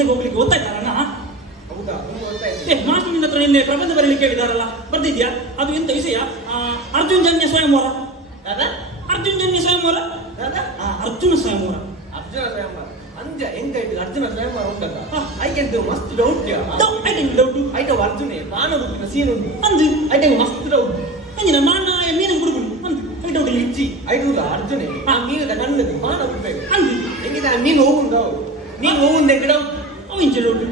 ಶಾಲೆಗೆ ಹೋಗ್ಲಿಕ್ಕೆ ಗೊತ್ತಾಯ್ತಾರಣ್ಣ? ಹೌದಾ? ಮಾಸ್ಟರ್ ನಿನ್ನ ಹತ್ರ ನಿನ್ನೆ ಪ್ರಬಂಧ ಬರೀಲಿಕ್ಕೆ ಹೇಳಿದಾರಲ್ಲ, ಬರ್ದಿದ್ಯಾ? ಅದು ಎಂತ ವಿಷಯ? ಅರ್ಜುನ್ ಜನ್ಯ ಸ್ವಯಂವರ. ಅರ್ಜುನ್ ಜನ್ಯ ಸ್ವಯಂವರ, ಅರ್ಜುನ ಸ್ವಯಂವರ. ಅರ್ಜುನ ಸ್ವಯಂವರ ಅಂಜ ಎಂತ ಇಟ್ಟು ಅರ್ಜುನ ಸ್ವಯಂವರ ಉಂಟಲ್ಲ, ಐಕೆಂದು ಮಸ್ತ್ ಡೌಟ್. ಐಟ ಅರ್ಜುನೇ ಬಾಣ ಹುಡುಕಿನ ಸೀನ್ ಉಂಟು ಅಂದು ಐಟ ಮಸ್ತ್ ಡೌಟ್. ಅಂಜಿನ ಮಾನ ಮೀನ ಹುಡುಗುಂಡು ಅಂದು ಐಟ ಹುಡುಗಿ ಇಜ್ಜಿ ಐಟುಲ್ಲ ಅರ್ಜುನೇ ಮೀನದ ಕಣ್ಣದು ಬಾಣ ಹುಡುಕ್ಬೇಕು ಅಂದು ಹೆಂಗಿದೆ ಮೀನು ಹೋಗುಂಡು ನೀನು ಹೋಗುಂದೆ ಡೌಟ್ ಅವು ಇಂಚೆ ಡೌಟ್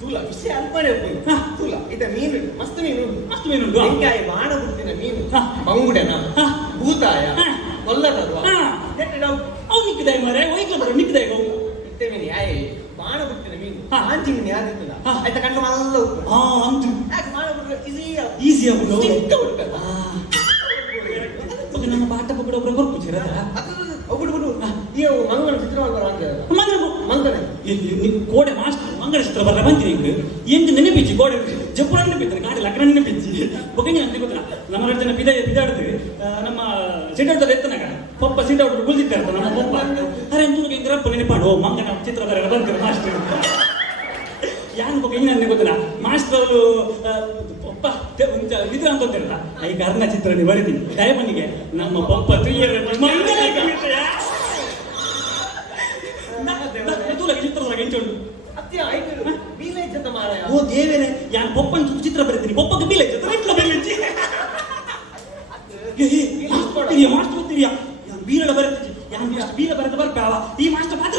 ತೂಲ ವಿಷಯ ಅಲ್ಪನೆ ಹೋಗಿ ತೂಲ ಇದ ಮೀನು ಮಸ್ತ್ ಮೀನು ಮಸ್ತ್ ಮೀನುಂಡು. ಹೆಂಗಾಯಿ ಬಾಣ ಹುಡುಕಿನ ಮೀನು ಬಂಗುಡೆನ ಭೂತಾಯ ಕೊಲ್ಲದಲ್ವಾ ಡೌಟ್ ಅವು ನಿಕ್ಕಿದಾಯ ಮಾರೆ ಒಯ್ಕಲ ಬರೋ ನಿಕ್ಕಿದಾಯ ಅವು ಇತ್ತೆ ಮೀನು ಯಾಯ್ ಬಾಣ ಬಿಡ್ತಿನ ಮೀನು ಆಂಜಿ ಮೀನು ಯಾವ್ದಿರ್ತದ ಆಯ್ತಾ ಕಣ್ಣು ಮಲ್ಲ ಅಂತು ಯಾಕೆ ಬಾಣ ಬಿಡ್ರೆ ಈಸಿ ಆಗುದು ಸಿಕ್ಕ ಹುಡುಕಲ್ಲ ನಮ್ಮ ಪಾಠ ಕೂಡ ಒಬ್ಬರು ಬರ್ಕೂಚಿರ ಒಬ್ಬಡು ಬಿಡು ನೀವು ಮಂಗನ ಚಿತ್ರವನ್ನು ಮಂಗನ ಕೋಡೆ ಮಾಸ್ಟರ್ ಮಂಗನ ಚಿತ್ರ ಬರ್ರ ಬಂತೀನಿ ಎಂತ ನೆನಪಿಚ್ಚಿ ಕೋಡೆ ಜಪ್ಪುರ ನೆನಪಿದ್ದಾರೆ ಗಾಡಿ ಲಗ್ನ ನೆನಪಿಚ್ಚಿ ಬೊಗಂಜಿ ಅಂತ ಗೊತ್ತಿಲ್ಲ ನಮ್ಮ 2 ಜನ ಬಿದಾಡಿದ್ವಿ ನಮ್ಮ ಸಿಂಡೌಟರ್ ಎತ್ತನಾಗ ಪಪ್ಪ ಸಿಂಡೌಟರ್ ಗುಲ್ದಿದ್ದಾರೆ ನಮ್ಮ ಪಪ್ಪ ಅರೆ ಎಂತ ಇಂದ್ರಪ್ಪ ನೆನಪಾಡು ಮಂಗನ ಚಿತ್ರ ಬರ ಬಂದಿರ ಮಾಸ್ಟರ್ ಯಾನ್ ಬಗ್ಗೆ ಹಿಂಗೆ ಗೊತ್ತಿಲ್ಲ ಮಾಸ್ಟರ್ ಅವರು ಪಪ್ಪ ಇದ್ರ ಅಂತ ಗೊತ್ತಿರಲ್ಲ ಈಗ ಅರ್ಣ ಚಿತ್ರ ನೀವು ಬರೀತೀನಿ ಡೈಮಂಡಿಗೆ ನಮ್ಮ ಪಪ್ಪ ಚಿತ್ರದಾಗ ಎಂಚುಂಡು ಓ ದೇವೇನೆ ಯಾನ್ ಪಪ್ಪನ ಚಿತ್ರ ಬರೀತೀನಿ ಪಪ್ಪಕ್ಕೆ ಬೀಲ ಚಿತ್ರ ಮಾಸ್ಟರ್ ಗೊತ್ತಿರಿಯಾ ಬೀರಳ ಬರೀತೀನಿ ಯಾನ್ ಬೀರ ಬರೆದ ಬರ್ತಾವ ಈ ಮಾಸ್ಟರ್ ಮಾತ್ರ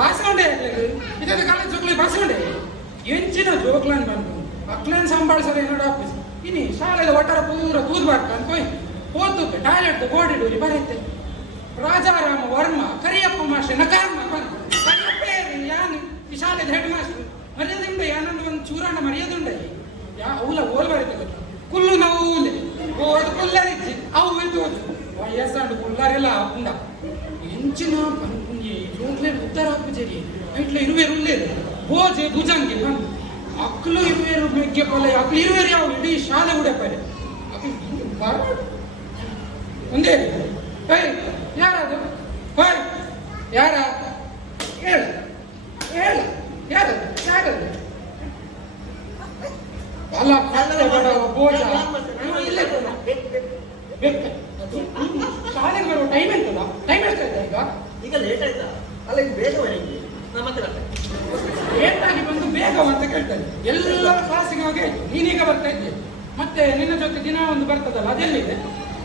ಭಾಷೆ ಇದರ ಕಾಲ ಜೋಕ್ಲಿ ಭಾಷೆ ಎಂಚಿನ ಜೋಕ್ಲಾನ್ ಬಂತು ಮಕ್ಳನ್ನ ಸಂಭಾಳಿಸೋದು ಏನೋ ಆಫೀಸ್ ಇನಿ ಶಾಲೆದ ಒಟ್ಟಾರ ಪೂರ ತೂದ್ಬಾರ್ದು ಅನ್ಕೋಯ್ ಹೋತು ಟಾಯ್ಲೆಟ್ ಗೋಡಿಡು ಬರುತ್ತೆ ರಾಜಾರಾಮ ವರ್ಮ ಕರಿಯಪ್ಪ ಮಾಸ್ಟರ್ ನಕಾರ್ಮ ಕರಿಯಪ್ಪ ಯಾನು ಈ ಶಾಲೆದ ಹೆಡ್ ಮಾಸ್ಟರ್ ಮರ್ಯಾದಿಂದ ಯಾನಂದು ಒಂದು ಚೂರಾಣ ಮರ್ಯಾದುಂಡ ಅವಲ ಓಲ್ ಬರೀತದೆ ಕುಲ್ಲು ನವ್ಲೆ ಓದು ಕುಲ್ಲರಿಜ್ಜಿ ಅವು ಇದು ವಯಸ್ಸಾಂಡು ಕುಲ್ಲಾರೆಲ್ಲ ಉಂಡ ಎಂಚಿನ ಜೋಕ್ಲೆ ಉತ್ತರ ಹಾಕುಜೇರಿ ಐಟ್ಲ ಇರುವೇರು ಉಳ್ಳೇದು ಭೋಜೆ ಭುಜಂಗೆ ಬಂದು ಅಕ್ಲು ಇರುವೇರು ಮೆಗ್ಗೆ ಪಲ್ಲೆ ಅಕ್ಲು ಇರುವೇರು ಯಾವ ಇಡೀ ಶಾಲೆ ಉಡಪಾರೆ ಒಂದೇ ಯಾರದು ಯಾರ ಹೇಳ ಹೇಳ ಯಾರು ಯಾರದು ಅಲ್ಲ ಕಳ್ಳ ಬಡವ ಭೋಜ ಇಲ್ಲೇ ಶಾಲೆಗೆ ಬರುವ ಟೈಮ್ ಆಯ್ತಲ್ಲ ಟೈಮ್ ಆಗ್ತಾ ಈಗ ಈಗ ಲೇಟ್ ಆಯ್ತಾ ಅಲ್ಲ ಈಗ ಬೇಗ ಬರೀ ನಮ್ಮ ಹತ್ರ ಲೇಟ್ ಆಗಿ ಬಂದು ಬೇಗ ಅಂತ ಕೇಳ್ತಾರೆ ಎಲ್ಲ ಕ್ಲಾಸಿಗೆ ಹೋಗಿ ನೀನೀಗ ಬರ್ತಾ ಇದ್ದೆ ಮತ್ತೆ ನಿನ್ನ ಜೊತೆ ದಿನ ಒಂದು ಬರ್ತದಲ್ಲ ಅದೆಲ್ಲಿದೆ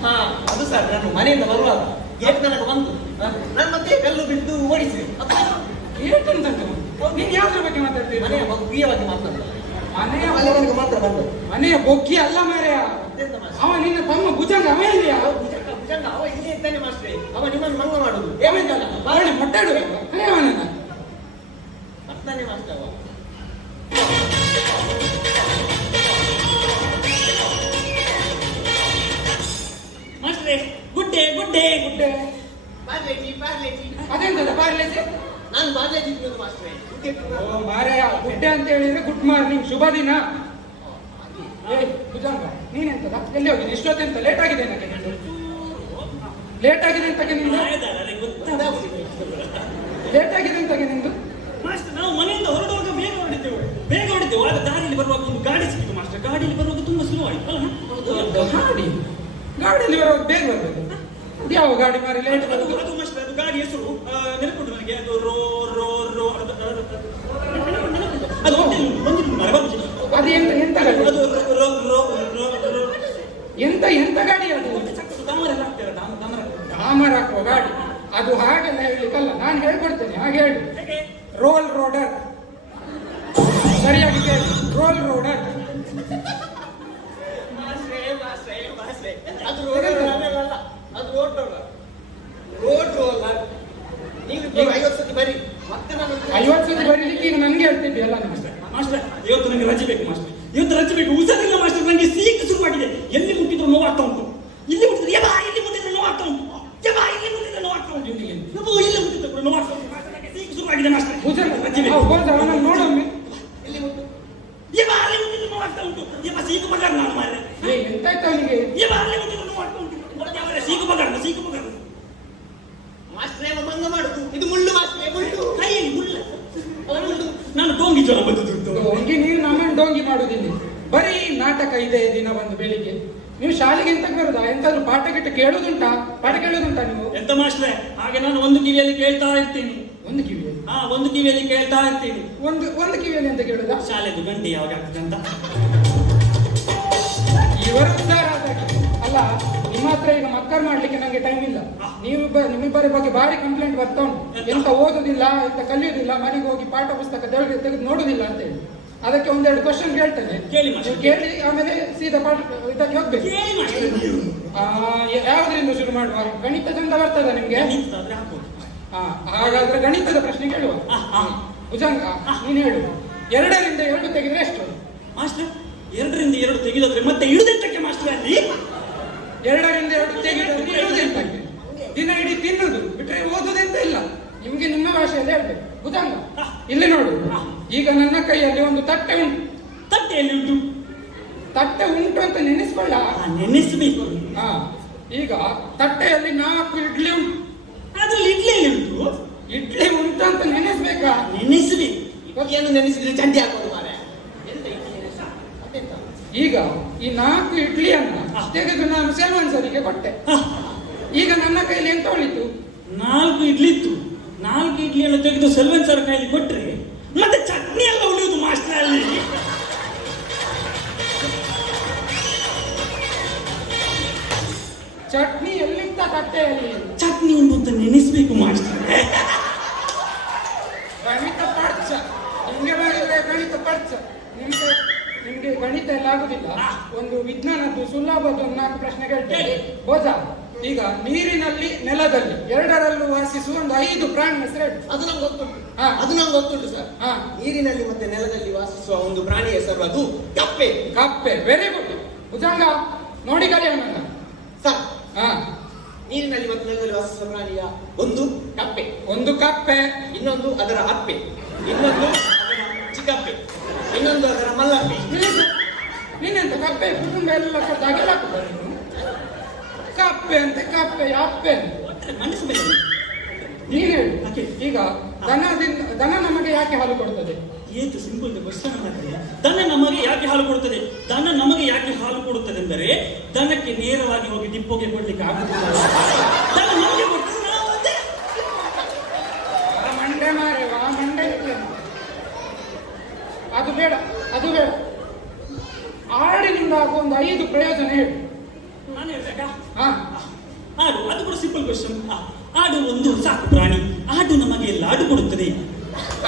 ಹಾ ಅದು ಸರ್ ನಾನು ಮನೆಯಿಂದ ಬರುವಾಗ ಗೇಟ್ ತನಕ ಬಂದು ನಾನು ಮತ್ತೆ ಕಲ್ಲು ಬಿದ್ದು ಓಡಿಸಿದೆ ಗೇಟ್ ಅಂತ ನೀನ್ ಯಾವ್ದ್ರ ಬಗ್ಗೆ ಮಾತಾಡ್ತೀವಿ ಮನೆಯ ಬಗ್ಗಿಯ ಬಗ್ಗೆ ಮಾತಾಡ್ತಾರೆ ಮನೆಯ ಮಾತ್ರ ಬಂದು ಮನೆಯ ಬೊಗ್ಗಿ ಅಲ್ಲ ಮಾರ್ಯ ಅವ ನಿನ್ನ ತಮ್ಮ ಭುಜಂಗ ಅವ ಎಲ್ಲಿಯಾ ಭುಜಂಗ ಅವ ಇಲ್ಲಿ ಇದ್ದಾನೆ ಮಾಸ್ಟ್ರೆ ಅವ ನಿಮ್ಮನ್ನು ಮಂಗ ಮಾಡುದು ಏನಾಯ್ತಲ್ಲ ಬಾಳೆ ಮೊಟ್ಟಾಡು ಅವನನ್ನ ಬರ್ತಾನೆ ಮಾಸ್ಟರ್ ಅವ ಮಾಸ್ಟ್ರೆ ಗುಡ್ಡೆ ಗುಡ್ಡೆ ಗುಡ್ಡೆ ಪಾರ್ಲೇಜಿ ಅದೆಂತದ ಪಾರ್ಲೇಜಿ ನಾನು ಪಾರ್ಲೇಜಿ ತಿನ್ನೋದು ಮಾಸ್ಟ್ರೆ ಓ ಮಾರಾಯ ಗುಡ್ಡೆ ಅಂತ ಹೇಳಿದ್ರೆ ಗುಡ್ ಮಾರ್ನಿಂಗ್ ಶುಭ ದಿನ ಏ ಭುಜಂಗ ನೀನೆಂತದ ಎಲ್ಲಿ ಹೋಗಿದ್ದೆ ಇಷ್ಟೊತ್ತೆಂತ ಲೇಟ್ ಆಗಿದೆ ನನಗೆ ನಿಂದು ಲೇಟ್ ಆಗಿದೆ ಅಂತ ನಿಂದು ಲೇಟ್ ಆಗಿದೆ ಅಂತ ನಿಂದು ಮಾಸ್ಟರ್ ನಾವು ಮನೆಯಿಂದ ಹೊರಡುವಾಗ ಬೇಗ ಹೊಡಿದ್ದೇವೆ ಆಗ ದಾರಿಯಲ್ಲಿ ಬರುವಾಗ ಒಂದು ಗಾಡಿ ಸಿಕ್ಕಿತು ಮಾಸ್ಟರ್ ಗಾಡಿಯಲ್ಲಿ ಬರುವಾಗ ತುಂಬಾ ಸ್ಲೋ ಆಯ್ತು ಗಾಡಿಯಲ್ಲಿ ಬರುವಾಗ ಬೇಗ ಬರ್ಬೇಕು ಅದು ಯಾವ ಗಾಡಿ ಮಾರಿ ಲೇಟ್ ಬರುದು ಅದು ಮಾಸ್ಟರ್ ಅದು ಗಾಡಿ ಹೆಸರು ನೆನಪುಂಟು ನನಗೆ ಅದು ರೋ ರೋ ರೋ ಅದು ಅದು ಎಂತ ಗಾಡಿ ಅದು ರೋ ರೋ ರೋ ರೋ ಎಂತ ಗಾಡಿ ಅದು ಡಾಮರ್ ಹಾಕುವ ಗಾಡಿ ಅದು ಹಾಗೆಲ್ಲ ಹೇಳಲಿಕ್ಕಲ್ಲ ನಾನು ಹೇಳ್ಕೊಡ್ತೇನೆ ಹಾಗೆ ಹೇಳು ರೋಲ್ ರೋಡರ್ ಸರಿಯಾಗಿ ಕೇಳಿ ರೋಲ್ ರೋಡರ್ ಅದು ರೋಡ್ ಅಲ್ಲ ಅದು ರೋಡ್ ರೋಲರ್ ನೀವು 50 ಸತಿ ಬರಿ ಮತ್ತೆ ನಾನು 50 ಸತಿ ಬರೀಲಿಕ್ಕೆ ಈಗ ನನಗೆ ಹೇಳ್ತಿದ್ದೆ ಎಲ್ಲ ಮಾಸ್ಟರ್ ಇವತ್ತು ನನಗೆ ರಜೆ ಬೇಕು ಮಾಸ್ಟರ್ ಇವತ್ತು ರಜೆ ಬೇಕು ಹುಷಾರಿಲ್ಲ ಮಾಸ್ಟರ್ ನನಗೆ ಸೀಕ್ ಶುರು ಮಾಡಿದೆ ಎಲ್ಲಿ ಮುಟ್ಟಿದ್ರು ನೋವಾಗ್ತಾ ಉಂಟು ಇಲ್ಲಿ ಮುಟ್ಟಿದ್ರೆ ಯಬಾ ಇಲ್ಲಿ ಮುಟ್ಟಿದ್ರೆ ನೋವಾಗ್ತಾ ಉಂಟು ಯಬಾ ಇಲ್ಲಿ ಮುಟ್ಟಿದ್ರೆ ನೋವಾಗ್ತಾ ಉಂಟು ಇವನಿಗೆ ಇಲ್ಲಿ ಮುಟ್ಟಿದ್ರೆ ನೋವಾಗ್ತಾ ಉಂಟು ನನಗೆ ಸೀಕ್ ಶುರು ಆಗಿದೆ ಮಾಸ್ಟರ್ ರಜೆ ಬೇಕು ನೋಡೊಮ್ಮೆ ಏ ಎಂತಾಯ್ತು ಅವನಿಗೆ? ಮಾಸ್ಟ್ರೇ ಭಂಗ ಮಾಡುದು ಇದು ಮುಳ್ಳು ಮಾಸ್ಟ್ರೇ ಮುಳ್ಳು ಕೈಯಲ್ಲಿ ಮುಳ್ಳ ಮುಳ್ಳು. ನಾನು ಡೋಂಗಿ ಜ್ವರ ಬಂದದ್ದು. ಡೋಂಗಿ ನೀವು ನಮ್ಮನ್ನು ಡೋಂಗಿ ಮಾಡುದಿಲ್ಲ. ಬರೀ ನಾಟಕ ಇದೆ ದಿನ ಒಂದು ಬೆಳಿಗ್ಗೆ. ನೀವು ಶಾಲೆಗೆ ಎಂತಕ್ಕೆ ಬರುದಾ? ಎಂತಾದ್ರೂ ಪಾಠ ಗಿಟ್ಟ ಕೇಳುದುಂಟಾ? ಪಾಠ ಕೇಳುದುಂಟಾ ನೀವು? ಎಂತ ಮಾಸ್ಟ್ರೆ, ಹಾಗೆ ನಾನು ಒಂದು ಕಿವಿಯಲ್ಲಿ ಕೇಳ್ತಾ ಇರ್ತೀನಿ. ಒಂದು ಕಿವಿಯಲ್ಲಿ? ಒಂದು ಕಿವಿಯಲ್ಲಿ ಕೇಳ್ತಾ ಇರ್ತೀನಿ. ಒಂದು ಕಿವಿಯಲ್ಲಿ ಅಂತ ಕೇಳುದಾ? ಶಾಲೆದು ಗಂಟೆ ಯಾವಾಗ ಆಗ್ತದೆ ಅಂತ. ಇವರ ಉದ್ಧಾರ ಆದಾಗೆ ಅಲ್ಲ. ನಿಮ್ಮ ಹತ್ರ ಈಗ ಮಕ್ಕಳು ಮಾಡ್ಲಿಕ್ಕೆ ನಂಗೆ ಟೈಮ್ ಇಲ್ಲ. ನಿಮ್ಮಿಬ್ಬರ ಬಗ್ಗೆ ಭಾರಿ ಕಂಪ್ಲೇಂಟ್ ಬರ್ತಾ ಉಂಟು. ಎಂತ ಓದುದಿಲ್ಲ, ಎಂತ ಕಲಿಯುವುದಿಲ್ಲ, ಮನೆಗೆ ಹೋಗಿ ಪಾಠ ಪುಸ್ತಕ ತೆಗೆದು ನೋಡುದಿಲ್ಲ ಅಂತ ಹೇಳಿ. ಅದಕ್ಕೆ ಒಂದೆರಡು ಕ್ವಶನ್ ಕೇಳ್ತೇನೆ, ಕೇಳಿ ಮಾಸ್ಟರ್. ನೀವು ಕೇಳಿ ಆಮೇಲೆ ಸೀದಾ ಪಾಠ ಇದಕ್ಕೆ ಹೋಗ್ಬೇಕು. ಕೇಳಿ ಮಾಸ್ಟರ್ ನೀವು. ಯಾವ್ದ್ರಿಂದ ಶುರು ಮಾಡುವ? ಗಣಿತದಿಂದ ಬರ್ತದ ನಿಮ್ಗೆ? ಗಣಿತದಾದ್ರೆ ಹಾಕ್ಬೋದು. ಹಾಗಾದ್ರೆ ಗಣಿತದ ಪ್ರಶ್ನೆ ಕೇಳುವ. ಭುಜಂಗ ನೀನು ಹೇಳು. 2ರಿಂದ 2 ತೆಗೆದ್ರೆ ಎಷ್ಟು? ಮಾಸ್ಟರ್ 2ರಿಂದ 2 ತೆಗೆದೋದ್ರೆ ಮತ್ತೆ ಇಡುದೆಂತಕ್ಕೆ ಮಾಸ್ಟರ್ ಅಲ್ಲಿ? 2ರಿಂದ 2 ತೆಗೆದ್ರೆ ಇಡುವುದೆಂತಕ್ಕೆ? ದಿನ ಇಡೀ ತಿನ್ನುದು ಬಿಟ್ರೆ ಓದುದೆಂತ ಇಲ್ಲ. ನಿಮ್ಗೆ ನಿಮ್ಮ ಭಾಷೆಯಲ್ಲಿ ಹೇಳ್ಬೇಕು. ಭುಜಂಗ ಇಲ್ಲಿ ನೋಡು. ಈಗ ನನ್ನ ಕೈಯಲ್ಲಿ ಒಂದು ತಟ್ಟೆ ಉಂಟು. ತಟ್ಟೆಯಲ್ಲಿ ಉಂಟು. ತಟ್ಟೆ ಉಂಟು ಅಂತ ನೆನೆಸ್ಕೊಳ್ಳ. ನೆನೆಸಬೇಕು. ಈಗ ತಟ್ಟೆಯಲ್ಲಿ 4 ಇಡ್ಲಿ ಉಂಟು. ಅದ್ರಲ್ಲಿ ಇಡ್ಲಿಯಲ್ಲಿ ಉಂಟು. ಇಡ್ಲಿ ಉಂಟು ಅಂತ ನೆನೆಸ್ಬೇಕಾ? ನೆನೆಸಬೇಕು. ಇವಾಗ ಏನು ನೆನೆಸಿದ್ರೆ ಚಂಡಿ ಹಾಕೋದು ಮಾರೆ. ಎಂತ ಇಡ್ಲಿ ನೆನೆಸ? ಅದೆಂತ? ಈಗ ಈ 4 ಇಡ್ಲಿಯನ್ನ ತೆಗೆದು ನಾನು ಸೆಲ್ವನ್ ಸರಿಗೆ ಕೊಟ್ಟೆ. ಈಗ ನನ್ನ ಕೈಯಲ್ಲಿ ಎಂತ ಉಳಿತು? 4 ಇಡ್ಲಿ ಇತ್ತು. 4 ಇಡ್ಲಿಯನ್ನು ತೆಗೆದು ಸೆಲ್ವನ್ ಸರ್ ಕೈಯಲ್ಲಿ ಕೊಟ್ರೆ ಮತ್ತೆ ಚಟ್ನಿ ಎಲ್ಲ ಉಳಿಯುವುದು ಮಾಸ್ಟರ್ ಅಲ್ಲಿ. ಚಟ್ನಿ ಎಲ್ಲಿತ್ತ ತಟ್ಟೆಯಲ್ಲಿ? ಚಟ್ನಿ ಉಂಟು ಅಂತ ನೆನೆಸ್ಬೇಕು ಮಾಸ್ಟರ್. ಗಣಿತ ಪಡ್ಚ ನಿಮ್ಗೆ ಮಾಡಿದ್ರೆ ಗಣಿತ ಪಡ್ಚ. ನಿಮ್ಗೆ ಗಣಿತ ಎಲ್ಲ ಆಗುದಿಲ್ಲ. ಒಂದು ವಿಜ್ಞಾನದ್ದು ಸುಲಭದ 4 ಪ್ರಶ್ನೆ ಕೇಳ್ತೇನೆ. ಬೋಜಾ, ಈಗ ನೀರಿನಲ್ಲಿ ನೆಲದಲ್ಲಿ ಎರಡರಲ್ಲೂ ವಾಸಿಸುವ ಒಂದು 5 ಪ್ರಾಣಿ ಹೆಸರು ಹೇಳಿ. ಅದು ನಂಗೆ ಗೊತ್ತುಂಟು. ಅದು ನಂಗೆ ಗೊತ್ತುಂಟು ಸರ್. ನೀರಿನಲ್ಲಿ ಮತ್ತೆ ನೆಲದಲ್ಲಿ ವಾಸಿಸುವ ಒಂದು ಪ್ರಾಣಿ ಹೆಸರು ಅದು ಕಪ್ಪೆ. ಕಪ್ಪೆ, ವೆರಿ ಗುಡ್. ಭುಜಂಗ ನೋಡಿ ಕಲಿಯೋಣ ಸರ್. ನೀರಿನಲ್ಲಿ ಮತ್ತು ನೆಲದಲ್ಲಿ ವಾಸಿಸುವ ಪ್ರಾಣಿಯ ಒಂದು ಕಪ್ಪೆ. ಒಂದು ಕಪ್ಪೆ, ಇನ್ನೊಂದು ಅದರ ಅಪ್ಪೆ, ಇನ್ನೊಂದು ಅದರ ಚಿಕ್ಕಪ್ಪೆ, ಇನ್ನೊಂದು ಅದರ ಮಲ್ಲಪ್ಪೆ. ನೀನೆಂತ ಕಪ್ಪೆ ಕುಟುಂಬ ಎಲ್ಲ ಅಗಲ ಕಪ್ಪೆ ಅಂತ ಕಪ್ಪೆ ಅಪ್ಪೆ ಮನಸ್ಸು ಮೇಲೆ ನೀನು ಹೇಳು. ಈಗ ದನ ನಮಗೆ ಯಾಕೆ ಹಾಲು ಕೊಡ್ತದೆ? ಏನು ಸಿಂಪಲ್ ಕ್ವಶನ್ ಮಾಡಿದ್ರೆ, ದನ ನಮಗೆ ಯಾಕೆ ಹಾಲು ಕೊಡುತ್ತದೆ? ದನ ನಮಗೆ ಯಾಕೆ ಹಾಲು ಕೊಡುತ್ತದೆ ಅಂದರೆ ದನಕ್ಕೆ ನೇರವಾಗಿ ಹೋಗಿ ಡಿಪ್ಪೋಗೆ ಕೊಡ್ಲಿಕ್ಕೆ ಆಗುತ್ತಿಲ್ಲ. ದನ ನಮಗೆ ಕೊಡ್ತದೆ, ನಾವು ಅದೇ. ಮಂಡೆ ಮಾರೆ ಮಂಡೆ. ಅದು ಬೇಡ, ಅದು ಬೇಡ. ಆಡಿನಿಂದ ಆಗುವ ಒಂದು 5 ಪ್ರಯೋಜನ ಹೇಳು. ನಾನು ಹೇಳ್ಬೇಕಾ? ಆಡು, ಅದು ಕೂಡ ಸಿಂಪಲ್ ಕ್ವಶನ್. ಆಡು ಒಂದು ಸಾಕು ಪ್ರಾಣಿ. ಆಡು ನಮಗೆ ಲಾಡು ಕೊಡುತ್ತದೆ.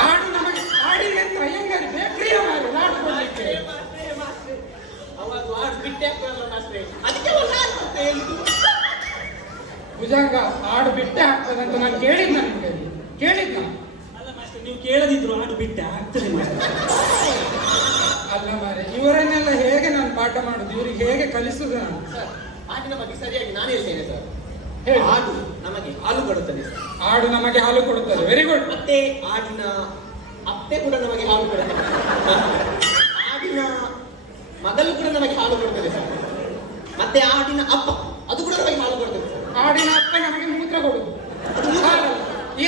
ಆಡು ನಮಗೆ ಆಡಿಗೆ ಅಂತ ಅಯ್ಯಂಗಾರಿ ಬೇಕ್ರಿಯ ಮಾರೆ ಲಾಡು ಕೊಡ್ಲಿಕ್ಕೆ. ಅವತ್ತು ಆಡು ಬಿಟ್ಟೆ ಹಾಕ್ತಾರಲ್ಲ ಮಾಸ್ಟ್ರೆ, ಅದಕ್ಕೆ ಒಂದು ಆಡು ಅಂತ ಹೇಳಿದ್ದು. ಭುಜಂಗ ಆಡು ಬಿಟ್ಟೆ ಹಾಕ್ತದಂತ ನಾನು ಕೇಳಿದ್ನ ನಿಮ್ಗೆ? ಕೇಳಿದ್ನ? ಅಲ್ಲ ಮಾಸ್ಟರ್, ನೀವು ಕೇಳದಿದ್ರು ಆಡು ಬಿಟ್ಟೆ ಆಗ್ತದೆ ಮಾಸ್ಟರ್. ಅಲ್ಲ ಮಾರೆ, ಇವರನ್ನೆಲ್ಲ ಹೇಗೆ ನಾನು ಪಾಠ ಮಾಡುದು? ಇವ್ರಿಗೆ ಹೇಗೆ ಕಲಿಸುದು ನಾನು? ಸರ್, ಆಡಿನ ಬಗ್ಗೆ ಸರಿಯಾಗಿ ನಾನು ಹೇಳ್ತೇನೆ ಸರ್. ಹೇಳಿ. ಆಡು ನಮಗೆ ಹಾಲು ಕೊಡುತ್ತದೆ ಸರ್. ಆಡು ನಮಗೆ ಹಾಲು ಕೊಡುತ್ತದೆ, ವೆರಿ ಗುಡ್. ಮತ್ತೆ ಆಡಿನ ಅಪ್ಪೆ ಕೂಡ ನಮಗೆ ಹಾಲು ಕೊಡುತ್ತದೆ. ಆಡಿನ ಮಗಲು ಕೂಡ ನಮಗೆ ಹಾಲು ಕೊಡುತ್ತದೆ ಸರ್. ಮತ್ತೆ ಆಡಿನ ಅಪ್ಪ ಅದು ಕೂಡ ನಮಗೆ ಹಾಲು ಕೊಡುತ್ತದೆ ಸರ್. ಆಡಿನ ಅಪ್ಪ ನಮಗೆ ಮೂತ್ರ ಕೊಡುದು.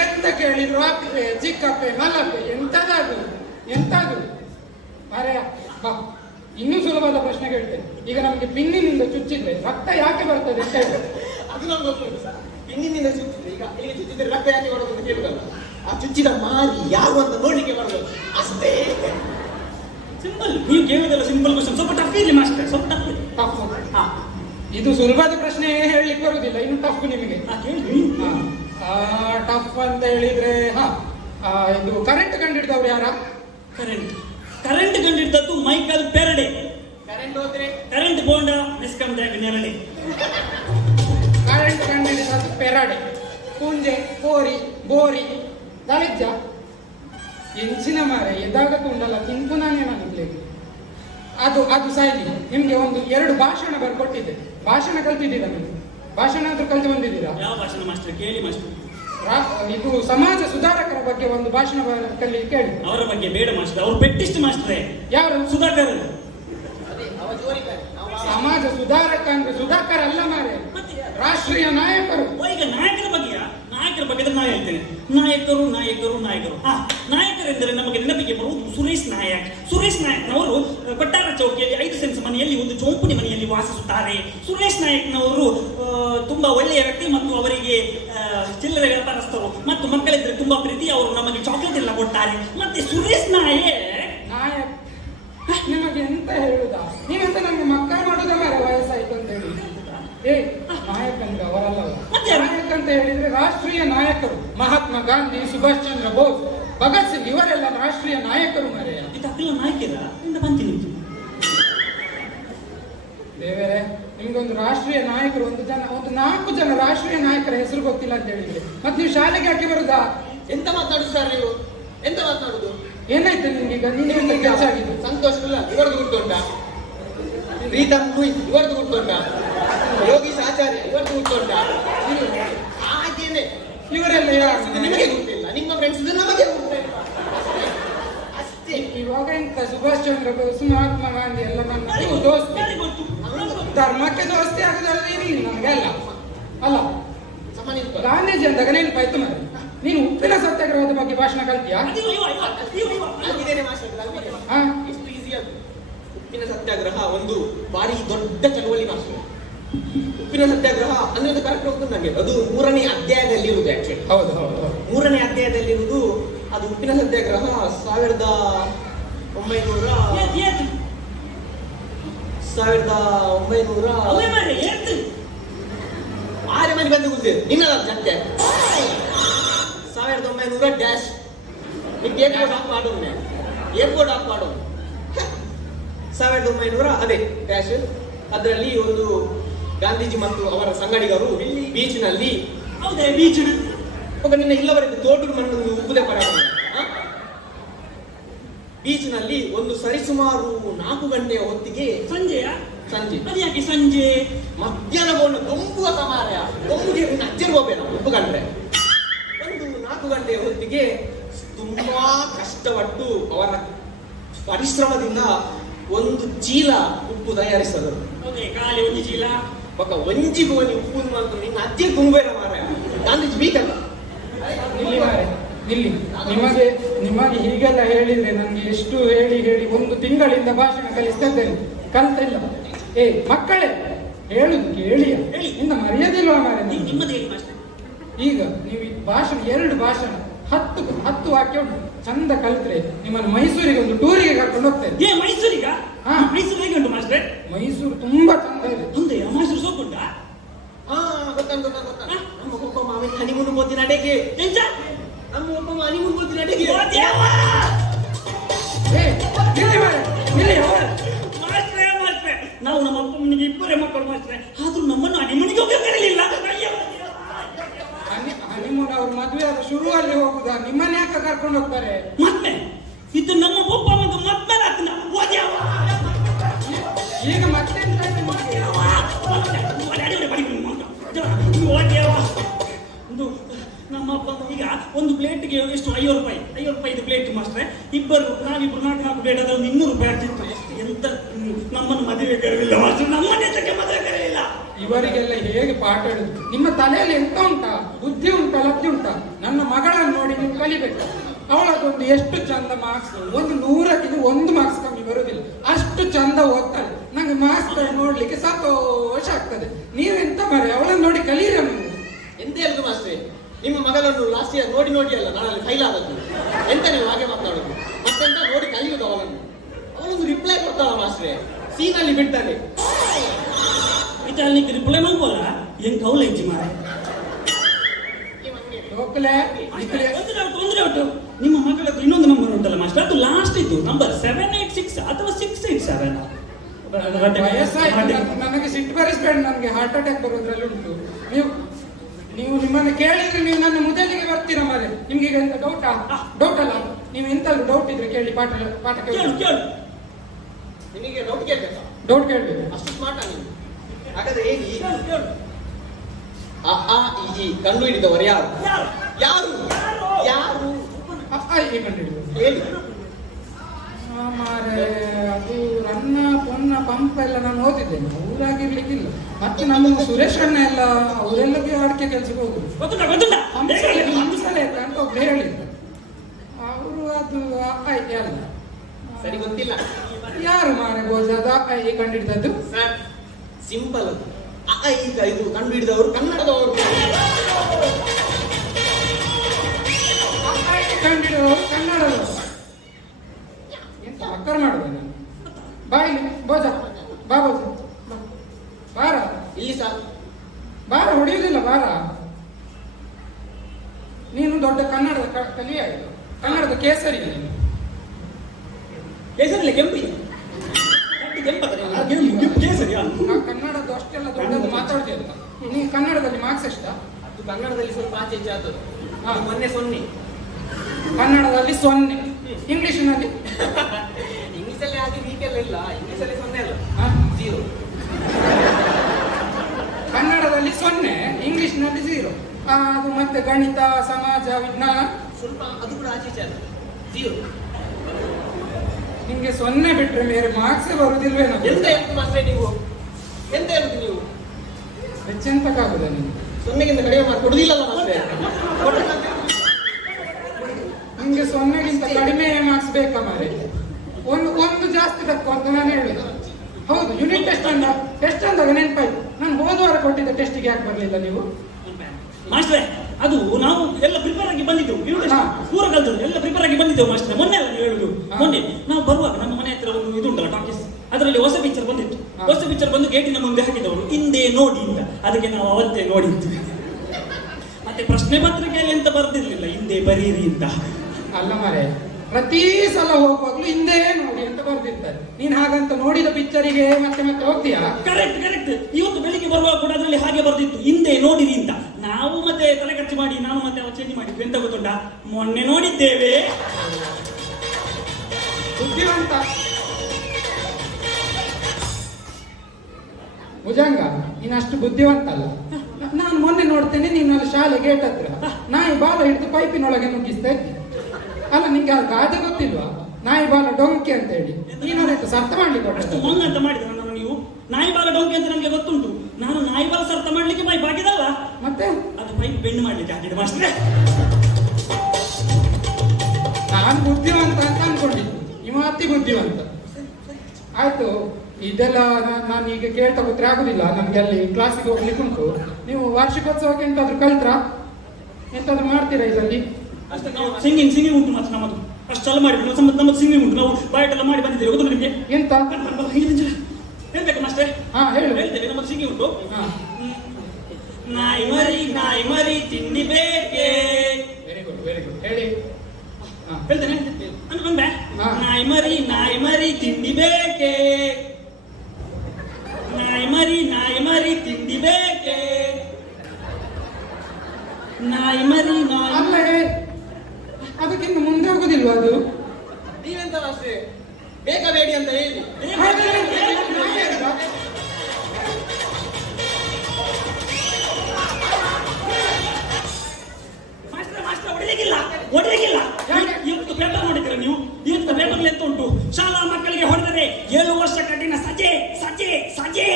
ಎಂತ ಕೇಳಿದ್ರು ಅಪ್ಪೆ, ಚಿಕ್ಕಪ್ಪೆ, ಮಲ್ಲಪ್ಪೆ, ಎಂತದು ಎಂತದು ಮಾರೆ. ಬಾ, ಇನ್ನೂ ಸುಲಭವಾದ ಪ್ರಶ್ನೆ ಕೇಳ್ತೇನೆ. ಈಗ ನಮಗೆ ಪಿನ್ನಿನಿಂದ ಚುಚ್ಚಿದ್ರೆ ರಕ್ತ ಯಾಕೆ ಬರ್ತದೆ ಅಂತ ಹೇಳಿ. ಅದು ನಮ್ಗೆ ಗೊತ್ತುಂಟು ಸರ್. ಪಿನ್ನಿನಿಂದ ಚುಚ್ಚಿದ್ರೆ, ಈಗ ಇಲ್ಲಿಗೆ ಚುಚ್ಚಿದ್ರೆ ರಕ್ತ ಯಾಕೆ ಬರೋದು ಅಂತ ಕೇಳುದಲ್ಲ, ಆ ಚುಚ್ಚಿದ ಮಾರಿ ಯಾರು ಅಂತ ನೋಡ್ಲಿಕ್ಕೆ ಬರೋದು ಅಷ್ಟೇ. ಸಿಂಪಲ್. ನೀವು ಕೇಳುವುದೆಲ್ಲ ಸಿಂಪಲ್ ಕ್ವಶನ್. ಸ್ವಲ್ಪ ಟಫ್ ಇರಲಿ ಮಾಸ್ಟರ್, ಸ್ವಲ್ಪ ಟಫ್ ಇರಲಿ. ಟಫ್. ಇದು ಸುಲಭದ ಪ್ರಶ್ನೆ ಹೇಳಲಿಕ್ಕೆ ಬರುದಿಲ್ಲ, ಇನ್ನು ಟಫ್ ನಿಮಗೆ. ಕೇಳಿ. ಟಫ್ ಅಂತ ಹೇಳಿದ್ರೆ ಇದು ಕರೆಂಟ್ ಕಂಡಿಡಿದವ್ರು ಯಾರ? ಕರೆಂಟ್ ಕಂಡಿದ್ದದ್ದು ಮೈಕಲ್ ಫೆರಡೆ. ಕರೆಂಟ್ ಹೋದ್ರೆ ಕರೆಂಟ್ ಬೋಂಡ ಮೆಸ್ಕಾಂ ದಾಗ ನೆರಳೆ. ಕರೆಂಟ್ ಕಂಡಿಡಿದದ್ದು ಫೆರಡೆ. ಪುಂಜೆ, ಕೋರಿ, ಬೋರಿ, ದಾಳಿಜ್ಜ ಎಂಚಿನ ಮಾರೆ ಎದಾಗ ಉಂಡಲ್ಲ ತಿಂಪು ನಾನೇ ನನಗೆ. ಅದು ಸೈಲಿ. ನಿಮ್ಗೆ ಒಂದು 2 ಭಾಷಣ ಬರ್ಕೊಟ್ಟಿದ್ದೆ. ಭಾಷಣ ಕಲ್ತಿದ್ದೀರಾ ನೀವು? ಭಾಷಣ ಆದ್ರೂ ಕಲ್ತು ಬಂದಿದ್ದೀರಾ? ಯಾವ ಭಾಷಣ ಮಾಸ್ಟರ್? ಕೇಳಿ ಮಾಸ್ಟರ್. ಇದು ಸಮಾಜ ಸುಧಾರಕರ ಬಗ್ಗೆ ಒಂದು ಭಾಷಣ ಕಲಿ ಕೇಳಿ. ಅವರ ಬಗ್ಗೆ ಬೇಡ ಮಾಸ್ಟರ್, ಅವರು ಪೆಟ್ಟಿಸ್ಟ್ ಮಾಸ್ಟ್ರೇ. ಯಾರು? ಸುಧಾಕರ್. ಅದೇ ಅವ ಜೋರಿಗಾರ. ಸಮಾಜ ಸುಧಾರಕ ಅಂದ್ರೆ ಸುಧಾಕರ್ ಅಲ್ಲ ಮಾರೆ, ಮತ್ತೆ ರಾಷ್ಟ್ರೀಯ ನಾಯಕರು. ಈಗ ನಾಯಕರ ಬಗ್ಗೆ ನಾ ಹೇಳ್ತೇನೆ. ನಾಯಕರು ನಾಯಕರೆಂದರೆ ನಮಗೆ ನೆನಪಿಗೆ ಬರುವುದು ಸುರೇಶ್ ನಾಯಕ್ನವರು ಕೊಟ್ಟಾರ ಚೌಕಿಯಲ್ಲಿ 5 ಸೆನ್ಸ್ ಮನೆಯಲ್ಲಿ ಒಂದು ಚೌಪುನಿ ಮನೆಯಲ್ಲಿ ವಾಸಿಸುತ್ತಾರೆ. ಸುರೇಶ್ ನಾಯಕ್ನವರು ತುಂಬಾ ಒಳ್ಳೆಯ ವ್ಯಕ್ತಿ ಮತ್ತು ಅವರಿಗೆ ಚಿಲ್ಲರೆ ವ್ಯಾಪಾರಸ್ಥರು ಮತ್ತು ಮಕ್ಕಳಿದ್ರೆ ತುಂಬಾ ಪ್ರೀತಿ. ಅವರು ನಮಗೆ ಚಾಕ್ಲೇಟ್ ಎಲ್ಲ ಕೊಡ್ತಾರೆ. ಮತ್ತೆ ಸುರೇಶ್ ನಾಯಕ್ ನಿಮಗೆ ಎಂತ ಹೇಳುದಾ, ನೀವೆಂತ ನಮ್ಗೆ ಮಕ್ಕಳು ಮಾಡೋದ ಮೇಲೆ ವಯಸ್ಸಾಯ್ತು ಅಂತ ಹೇಳಿ. ನಾಯಕ ಅಂದ್ರೆ ಅವರಲ್ಲ. ನಾಯಕ ಅಂತ ಹೇಳಿದ್ರೆ ರಾಷ್ಟ್ರೀಯ ನಾಯಕರು. ಮಹಾತ್ಮ ಗಾಂಧಿ, ಸುಭಾಷ್ ಚಂದ್ರ ಬೋಸ್, ಭಗತ್ ಸಿಂಗ್ ಇವರೆಲ್ಲ ರಾಷ್ಟ್ರೀಯ ನಾಯಕರು ಮಾರೆ. ಇದಕ್ಕೆಲ್ಲ ನಾಯಕರ ಬಂತೀನಿ ದೇವರೇ, ನಿಮ್ಗೊಂದು ರಾಷ್ಟ್ರೀಯ ನಾಯಕರು ಒಂದು 4 ಜನ ರಾಷ್ಟ್ರೀಯ ನಾಯಕರ ಹೆಸರು ಗೊತ್ತಿಲ್ಲ ಅಂತ ಹೇಳಿದ್ರೆ ಮತ್ತೆ ನೀವು ಶಾಲೆಗೆ ಹಾಕಿ ಬರುದಾ? ಎಂತ ಮಾತಾಡುದು ಸರ್ ನೀವು? ಎಂತ ಮಾತಾಡುದು? ಏನಾಯ್ತು ನಿಮ್ಗೆ? ಈಗ ನೀನು ಕೆಲಸ ಆಗಿದೆ. ಸಂತೋಷ್ ಇಲ್ಲ ಇವರದ್ದು ಗುರ್ತುಂಟ, ಪ್ರೀತಮ್ ಲೂಯಿಸ್ ಇವರದ್ದು ಗುರ್ತುಂಟ, ಯೋಗೀಶ್ ಆಚಾರ್ಯ ಇವರದ್ದು ಗುರ್ತುಂಟ. ಹಾಗೇನೆ ಇವರೆಲ್ಲ ಯಾರು ನಿಮಗೆ ಗೊತ್ತಿಲ್ಲ, ನಿಮ್ಮ ಫ್ರೆಂಡ್ಸ್ ನಮಗೆ ಗೊತ್ತಿಲ್ಲ ಅಷ್ಟೇ. ಇವಾಗ ಎಂತ ಸುಭಾಷ್ ಚಂದ್ರ ಬೋಸ್, ಮಹಾತ್ಮ ಗಾಂಧಿ ಎಲ್ಲ ನನ್ನ ದೋಸ್ತಿ. ಧರ್ಮಕ್ಕೆ ದೋಸ್ತಿ ಆಗುದಾದ್ರೆ ಇರಲಿ, ನಮಗೆಲ್ಲ ಅಲ್ಲ. ಗಾಂಧೀಜಿ ಅಂದಾಗ ನೆನಪಾಯ್ತು ಮಾರೆ. ನೀನು ಉಪ್ಪಿನ ಸತ್ಯಾಗ್ರಹದ ಬಗ್ಗೆ ಭಾಷಣ ಕಲ್ತಿಯಾ? ಎಷ್ಟು ಈಸಿ ಅದು. ಉಪ್ಪಿನ ಸತ್ಯಾಗ್ರಹ ಒಂದು ಬಾರಿ ದೊಡ್ಡ ಚಳವಳಿ ಮಾಸ್ಟರ್. ಉಪ್ಪಿನ ಸತ್ಯಾಗ್ರಹ ಅಂದ್ರೆ ಅದು ಕರೆಕ್ಟ್ ಹೋಗ್ತದೆ ನನಗೆ. ಅದು 3ನೇ ಅಧ್ಯಾಯದಲ್ಲಿರುವುದು. ಆಕ್ಚುಲಿ ಹೌದು, 3ನೇ ಅಧ್ಯಾಯದಲ್ಲಿರುವುದು. ಅದು ಉಪ್ಪಿನ ಸತ್ಯಾಗ್ರಹ 1900 6 ಮನೆ ಬಂದು ಕೂತಿದೆ ನಿನ್ನಲ್ಲ ಸತ್ಯ. 1900 ಡ್ಯಾಶ್ ಏರ್ಪೋರ್ಟ್ ಆಫ್ ಮಾಡೋಣ, ಏರ್ಪೋರ್ಟ್ ಆಫ್ ಮಾಡೋಣ. 1900 ಅದೇ ಡ್ಯಾಶ್. ಅದರಲ್ಲಿ ಒಂದು ಗಾಂಧೀಜಿ ಮತ್ತು ಅವರ ಸಂಗಡಿಗರು ಬೀಚ್ನಲ್ಲಿ ನಿನ್ನ ಇಲ್ಲವರೆಗೂ ತೋಟದ ಮಣ್ಣನ್ನು ಉಪ್ಪುದೇ ಪರ ಬೀಚ್ನಲ್ಲಿ ಒಂದು ಸರಿಸುಮಾರು 4 ಗಂಟೆಯ ಹೊತ್ತಿಗೆ ಸಂಜೆ ಮಧ್ಯಾಹ್ನ ಕೊಂಡು ತುಂಬುವ ಸಮಾರಯ ತುಂಬುಗೆ ಅಜ್ಜಿರ್ಬೋಬೇಡ ಉಪ್ಪು ಕಂಡ್ರೆ. ಒಂದು 4 ಗಂಟೆಯ ಹೊತ್ತಿಗೆ ತುಂಬಾ ಕಷ್ಟಪಟ್ಟು ಅವರ ಪರಿಶ್ರಮದಿಂದ ಒಂದು ಚೀಲ ಉಪ್ಪು ತಯಾರಿಸಲು. ಖಾಲಿ ಒಂದು ಚೀಲ ಒಂಜಿ ಗೋಣಿ ಉಪ್ಪು ಅಂತ ನಿಮ್ಮ ಅಜ್ಜಿ ತುಂಬಬೇಡ ಮಾರಾಯ. ಗಾಂಧೀಜಿ ಬೀಕಲ್ಲ ನಿಲ್ಲಿ. ನಿಮಗೆ ಹೀಗೆಲ್ಲ ಹೇಳಿದ್ರೆ ನನಗೆ ಎಷ್ಟು ಹೇಳಿ 1 ತಿಂಗಳಿಂದ ಭಾಷಣ ಕಲಿಸ್ತಾ ಇದ್ದೇನೆ, ಕಲ್ತಿಲ್ಲ. ಮಕ್ಕಳೇ, ಹೇಳುದು ಕೇಳಿಯ, ಇನ್ನು ಮರ್ಯಾದಿಲ್ವಾ ಮಾರೆ? ಈಗ ನೀವು ಭಾಷಣ 2 ಭಾಷಣ 10 ವಾಕ್ಯ ಉಂಟು. ಚಂದ ಕಲ್ತ್ರೆ ನಿಮ್ಮನ್ನು ಮೈಸೂರಿಗೆ ಒಂದು ಟೂರಿಗೆ ಕರ್ಕೊಂಡು ಹೋಗ್ತೇನೆ. ಮೈಸೂರಿಗೆ ಉಂಟು ಮಾಸ್ಟ್ರೆ. ಮೈಸೂರು ತುಂಬಾ ಚಂದ ಇದೆ. ಮೈಸೂರು ಸೋಕುಂಟ. ಗೊತ್ತ ನಮ್ಮ ಒಬ್ಬ ಮಾವಿನ ಹನಿಮೂನ್ ಬೋತಿ ನಡೆಗೆ. ನಮ್ಮ ಒಬ್ಬ ಹನಿಮೂನ್ ಬೋತಿ ನಡೆಗೆ. ನಾವು ನಮ್ಮ ಅಪ್ಪನಿಗೆ 2 ಮಕ್ಕಳು ಮಾಸ್ಟ್ರೆ. ಆದ್ರೂ ನಮ್ಮನ್ನು ಹನಿಮೂನಿಗೆ ಹೋಗಿ ಕರೀಲಿಲ್ಲ. ಹನಿಮೂನ್ ಅವ್ರು ಮದುವೆ ಆದ ಶುರುವಲ್ಲಿ ಹೋಗುದಾ? ನಿಮ್ಮನ್ನ ಯಾಕೆ ಕರ್ಕೊಂಡು ಹೋಗ್ತಾರೆ? ಮತ್ತೆ ಇದು ನಮ್ಮ ಒಬ್ಬ ಮಗ ಮದ್ಮೇಲೆ ಆಗ್ತಾನೆ. ಈಗ ಮತ್ತೆ ನಮ್ಮ ಅಪ್ಪ ಈಗ ಒಂದು ಪ್ಲೇಟ್ಗೆ ಎಷ್ಟು 50 ರೂಪಾಯಿ ಇದು ಪ್ಲೇಟ್ ಮಾಸ್ಟ್ರೆ. ನಾವಿಬ್ರು 4 ಪ್ಲೇಟ್ ಅದ್ರ 200 ರೂಪಾಯಿ ಆಗ್ತಿತ್ತು. ಎಂತ ನಮ್ಮನ್ನು ಮದುವೆ ಕರೀಲಿಲ್ಲ ಮಾಸ್ಟ್ರೆ, ನಮ್ಮನೆ ಜೊತೆ ಮದುವೆ ಕರೀಲಿಲ್ಲ. ಇವರಿಗೆಲ್ಲ ಹೇಗೆ ಪಾಠ ಹೇಳುದು? ನಿಮ್ಮ ತಲೆಯಲ್ಲಿ ಎಂತ ಉಂಟಾ? ಬುದ್ಧಿ ಉಂಟಾ, ಲಬ್ಧಿ ಉಂಟಾ? ನನ್ನ ಮಗಳನ್ನು ನೋಡಿ ನೀವು ಕಲಿಬೇಕು. ಅವಳದೊಂದು ಎಷ್ಟು ಚಂದ ಮಾರ್ಕ್ಸ್, 100ಕ್ಕೆ 1 ಮಾರ್ಕ್ಸ್ ಕಮ್ಮಿ ಬರುವುದಿಲ್ಲ, ಅಷ್ಟು ಚಂದ ಓದ್ತಾಳೆ. ನಂಗೆ ಮಾರ್ಕ್ಸ್ ನೋಡ್ಲಿಕ್ಕೆ ಸಂತೋಷ ಆಗ್ತದೆ. ನೀವೆಂತ ಮಾರೆ ಅವಳನ್ನು ನೋಡಿ ಕಲೀರ. ನೀವು ಎಂತ ಹೇಳುದು ಮಾಸ್ಟ್ರೆ? ನಿಮ್ಮ ಮಗಳನ್ನು ಲಾಸ್ಟ್ ಇಯರ್ ನೋಡಿ ಅಲ್ಲ ನಾಳೆ ಫೈಲ್ ಆದದ್ದು. ಎಂತ ನೀವು ಹಾಗೆ ಮಾತಾಡುದು? ಮತ್ತೆಂತ ನೋಡಿ ಕಲಿಯುವುದು ಅವಳೊಂದು ರಿಪ್ಲೈ ಕೊಡ್ತಾಳ ಮಾಸ್ಟ್ರೆ, ಸೀನಲ್ಲಿ ಬಿಡ್ತಾನೆ. ಇದಕ್ಕೆ ರಿಪ್ಲೈ ಮಾಡ್ಬೋದ? ಏನ್ ಕೌಲ ಹೆಚ್ಚಿ ಮಾರ. ನಿಮ್ಮ ಮಗಳದ್ದು ಇನ್ನೊಂದು ನಂಬರ್ ಉಂಟಲ್ಲ ಮಾಸ್ಟರ್, ಅದು ಲಾಸ್ಟ್ ಇದ್ದು ನಂಬರ್ 786 ಅಥವಾ 687. ನನಗೆ ಸಿಟ್ಟು ಬರಿಸ್ಬೇಡ, ನನಗೆ ಹಾರ್ಟ್ ಅಟ್ಯಾಕ್ ಬರೋದ್ರಲ್ಲಿ ಉಂಟು. ನೀವು ನಿಮ್ಮನ್ನು ಕೇಳಿದ್ರೆ ನೀವು ನನ್ನ ಮೊದಲಿಗೆ ಬರ್ತೀರಾ ಮಾರೆ. ನಿಮ್ಗೆ ಈಗ ಎಂತ ಡೌಟ್ ಅಲ್ಲ? ನೀವು ಎಂತಾದ್ರು ಡೌಟ್ ಇದ್ರೆ ಕೇಳಿ, ಪಾಠ ಕೇಳಿ. ನಿಮಗೆ ಡೌಟ್ ಕೇಳ್ಬೇಕಾ? ಡೌಟ್ ಕೇಳ್ಬೇಕು. ಅಷ್ಟು ಸ್ಮಾರ್ಟ್ ನೀವು. ಹಾಗಾದ್ರೆ ಹೇಳಿ, ಕಂಡು ಹಿಡಿದವರು ಯಾರು? ಅಪ್ಪ ಕಂಡು ಹಿಡಿದವರು ಹೇಳಿ. ಮಾರೆ ಅದು ರನ್ನ ಪೊನ್ನ ಪಂಪ ಎಲ್ಲ ನಾನು ಓದಿದ್ದೇನೆ, ಊರಾಗಿರ್ಲಿಕ್ಕಿಲ್ಲ. ಮತ್ತೆ ನಮ್ಮ ಸುರೇಶ್ ಅಣ್ಣ ಎಲ್ಲ ಅವರೆಲ್ಲ ಅಡಿಕೆ ಕೆಲ್ಸಕ್ಕೆ ಹೋಗುದು. ಹಂಸಲೆ ಅಂತ ಒಬ್ರು ಹೇಳಿದ್ರು, ಅವರು ಅದು ಆಯ್ತು ಅಲ್ಲ ಸರಿ ಗೊತ್ತಿಲ್ಲ. ಯಾರು ಮಾರೆ ಗೋಜಾದ ಈ ಕಂಡಿಡ್ದದ್ದು? ಸರ್ ಸಿಂಪಲ್ ಅದು. ಈಗ ಇದು ಕಂಡು ಹಿಡಿದವರು ಕನ್ನಡದವರು. ಕಂಡಿಡೋರು ಕನ್ನಡದವರು. ಎಂತ ಅಕ್ಕರ್ ಮಾಡುದು ನಾನು? ಬಾಯಿ ಬೋಜ ಬಾ ಬೋಜ ಬಾರ ಇಲ್ಲಿ ಸರ್ ಬಾರ, ಹೊಡೆಯುವುದಿಲ್ಲ ಬಾರ. ನೀನು ದೊಡ್ಡ ಕನ್ನಡದ ಕಲಿಯ, ಕನ್ನಡದ ಕೇಸರಿ ನೀನು. ಕೇಸರಿ ಕೆಂಪು ಕೇಸರಿ ಕನ್ನಡದ್ದು ಅಷ್ಟೆಲ್ಲ ದೊಡ್ಡದು ಮಾತಾಡ್ತಿಲ್ಲ. ನೀ ಕನ್ನಡದಲ್ಲಿ ಮಾರ್ಕ್ಸ್ ಎಷ್ಟ? ಅದು ಕನ್ನಡದಲ್ಲಿ ಸ್ವಲ್ಪ ಆಚೆ ಈಚೆ ಆಗ್ತದೆ. ಮೊನ್ನೆ 0. ಕನ್ನಡದಲ್ಲಿ 0. ಇಂಗ್ಲಿಷಿನಲ್ಲಿ ಇಂಗ್ಲಿಷಲ್ಲಿ ಹಾಗೆ ವೀಕ್ ಎಲ್ಲ ಇಲ್ಲ. ಇಂಗ್ಲಿಷಲ್ಲಿ 0 ಅಲ್ಲ, 0. ಕನ್ನಡದಲ್ಲಿ 0, ಇಂಗ್ಲಿಷ್ನಲ್ಲಿ 0. ಅದು ಮತ್ತೆ ಗಣಿತ, ಸಮಾಜ, ವಿಜ್ಞಾನ ಸ್ವಲ್ಪ ಅದು ಕೂಡ ಆಚೆ ಈಚೆ ಆಗ್ತದೆ, 0. ನಿಮ್ಗೆ 0 ಬಿಟ್ರೆ ಬೇರೆ ಮಾರ್ಕ್ಸ್ ಬರುದಿಲ್ವೇನೋ. ಎಂತ ಹೇಳುದು ಮಾಸ್ಟ್ರೆ ನೀವು? ಎಂತ ಹೇಳುದು ನೀವು? ಹೆಚ್ಚೆಂತಕ್ಕಾಗುದ ನೀವು? 0ಗಿಂತ ಕಡಿಮೆ ಮಾರ್ಕ್ ಕೊಡುದಿಲ್ಲಲ್ಲ ಮಾಸ್ಟ್ರೆ? ನಿಮ್ಗೆ 0ಗಿಂತ ಕಡಿಮೆ ಮಾರ್ಕ್ಸ್ ಬೇಕಾ ಮಾರೆ? ಒಂದು ಜಾಸ್ತಿ ತಕ್ಕೋ ಅಂತ ನಾನು ಹೇಳುದು. ಹೌದು, ಯೂನಿಟ್ ಟೆಸ್ಟ್ ಅಂದಾಗ ನೆನಪಾಯ್ತು. ನಾನು ಹೋದವಾರ ಕೊಟ್ಟಿದ್ದ ಟೆಸ್ಟಿಗೆ ಯಾಕೆ ಬರಲಿಲ್ಲ ನೀವು? ಮಾಸ್ಟ್ರೆ ಅದು ನಾವು ಎಲ್ಲ ಪ್ರಿಪೇರ್ ಆಗಿ ಬಂದಿದ್ದೆವು. ಪೂರ ಕಲ್ತದ್ದು ಎಲ್ಲ ಪ್ರಿಪೇರ್ ಆಗಿ ಬಂದಿದ್ದೆವು ಮಾಸ್ಟ್ರೆ. ಮೊನ್ನೆ ಅಲ್ಲ ನೀವು ಹೇಳುದು? ಮೊನ್ನೆ ನಾವು ಬರುವಾಗ ನಮ್ಮ ಮನೆ ಹತ್ರ ಒಂದು ಇದು ಉಂಟಲ್ಲ ಟಾಕೀಸ್, ಅದರಲ್ಲಿ ಹೊಸ ಪಿಕ್ಚರ್ ಬಂದಿತ್ತು. ಹೊಸ ಪಿಕ್ಚರ್ ಬಂದು ಗೇಟಿನ ಮುಂದೆ ಹಾಕಿದವರು ಹಿಂದೆ ನೋಡಿ ಅಂತ. ಅದಕ್ಕೆ ನಾವು ಅವತ್ತೇ ನೋಡಿದ್ದು. ಮತ್ತೆ ಪ್ರಶ್ನೆ ಪತ್ರಿಕೆಯಲ್ಲಿ ಎಂತ ಬರ್ದಿರ್ಲಿಲ್ಲ, ಹಿಂದೆ ಬರೀರಿ ಅಂತ. ಅಲ್ಲ ಮಾರೆ, ಪ್ರತಿ ಸಲ ಹೋಗುವಾಗ್ಲೂ ಹಿಂದೆ ನೋಡಿ ಅಂತ ಬರ್ದಿರ್ತಾರೆ. ನೀನ್ ಹಾಗಂತ ನೋಡಿದ ಪಿಕ್ಚರಿಗೆ ಮತ್ತೆ ಮತ್ತೆ ಹೋಗ್ತೀಯಾ? Correct correct. ಇವತ್ತು ಬೆಳಿಗ್ಗೆ ಬರುವಾಗ ಕೂಡ ಅದರಲ್ಲಿ ಹಾಗೆ ಬರ್ದಿತ್ತು, ಹಿಂದೆ ನೋಡಿರಿ ಅಂತ. ನಾವು ಮತ್ತೆ ತಲೆ ಖರ್ಚು ಮಾಡಿ ನಾವು ಮತ್ತೆ ಅವ ಚೇಂಜ್ ಮಾಡಿದ್ವಿ. ಎಂತ ಗೊತ್ತುಂಟಾ? ಮೊನ್ನೆ ನೋಡಿದ್ದೇವೆ. ಬುದ್ಧಿವಂತ ಭುಜಂಗ, ನೀನು ಅಷ್ಟು ಬುದ್ಧಿವಂತ ಅಲ್ಲ. ನಾನು ಮೊನ್ನೆ ನೋಡ್ತೇನೆ, ನೀನು ಅಲ್ಲಿ ಶಾಲೆ ಗೇಟ್ ಹತ್ರ ನಾಯಿ ಬಾಲ ಹಿಡಿದು ಪೈಪಿನೊಳಗೆ ನುಗ್ಗಿಸ್ತಾ ಇದ್ದೆ. ಅಲ್ಲ, ನಿಂಗೆ ಆ ಗಾದೆ ಗೊತ್ತಿಲ್ವಾ? ನಾಯಿ ಬಾಲ ಡೊಂಕಿ ಅಂತ ಹೇಳಿ. ನೀನು ಅದಕ್ಕೆ ಸರ್ತ ಮಾಡ್ಲಿಕ್ಕೆ ಮಂಗ ಅಂತ ಮಾಡಿದ್ರ ನಾನು. ನೀವು ನಾಯಿ ಬಾಲ ಡೊಂಕಿ ಅಂತ ನಮ್ಗೆ ಗೊತ್ತುಂಟು. ನಾನು ನಾಯಿ ಬಾಲ ಸರ್ತ ಮಾಡ್ಲಿಕ್ಕೆ ಪೈಪ್ ಹಾಕಿದಲ್ಲ, ಮತ್ತೆ ಅದು ಪೈಪ್ ಬೆಂಡ್ ಮಾಡ್ಲಿಕ್ಕೆ ಹಾಕಿದೆ ಮಾಸ್ಟ್ರೆ. ನಾನು ಬುದ್ಧಿವಂತ ಅಂತ ಅನ್ಕೊಂಡಿದ್ದು, ಇವ ಅತಿ ಬುದ್ಧಿವಂತ. ಆಯ್ತು, ಇದೆಲ್ಲ ನಾನು ಈಗ ಕೇಳ್ತಾ ಕೂತ್ರೆ ಆಗುದಿಲ್ಲ. ನಮ್ಗೆ ಅಲ್ಲಿ ಕ್ಲಾಸಿಗೆ ಹೋಗ್ಲಿಕ್ಕೆ ಉಂಟು. ನೀವು ವಾರ್ಷಿಕೋತ್ಸವಕ್ಕೆ ಎಂತಾದ್ರೂ ಕಲ್ತ್ರಾ? ಎಂತಾದ್ರೂ ಮಾಡ್ತೀರಾ ಇದರಲ್ಲಿ? ಸಿಂಗಿಂಗ್ ಉಂಟು ಮಾತ್ರ ನಮ್ಮದು. ಅಷ್ಟೆಲ್ಲ ಮಾಡಿದ್ರು ನಮ್ಮದು ಸಿಂಗಿಂಗ್ ಉಂಟು. ನಾವು ಬಾಯಟೆಲ್ಲ ಮಾಡಿ ಬಂದಿದ್ದೇವೆ. ಗೊತ್ತು ನಿಮಗೆ? ಎಂತ ಹೇಳ್ಬೇಕು ಮಾಸ್ಟ್ರೆ? ಹೇಳ್ತೇವೆ. ನಮ್ಮದು ಸಿಂಗಿಂಗ್ ಉಂಟು. ನಾಯಿ ಮರಿ ತಿಂಡಿ ಬೇಕೆ. Very good very good. ಹೇಳಿ. ಹೇಳ್ತೇನೆ. ನಾಯಿ ಮರಿ ತಿಂಡಿ ಬೇಕೆ. ನಾಯಿ ಮರಿ ತಿಂಡಿ ಬೇಕೆ. ನಾಯಿ ಮರಿ ಅಲ್ಲ, ಅದಕ್ಕಿಂತ ಮುಂದೆ ಹೋಗುದಿಲ್ವಾ ಅದು? ನೀವೆಂತ ಮಾಸ್ಟ್ರೆ ಬೇಕಾ ಬೇಡಿ ಅಂತ ಹೇಳಿ. ಹೊಡೆಯಲಿಕ್ಕಿಲ್ಲ. ಇವತ್ತು ಪೇಪರ್ ನೋಡಿದ್ರೆ ನೀವು? ಇವತ್ತು ಪೇಪರ್ ಎಂತ ಉಂಟು? ಶಾಲಾ ಮಕ್ಕಳಿಗೆ ಹೊಡೆದರೆ 7 ವರ್ಷ ಕಠಿಣ ಸಜೆ ಸಜೆ ಸಜೆ.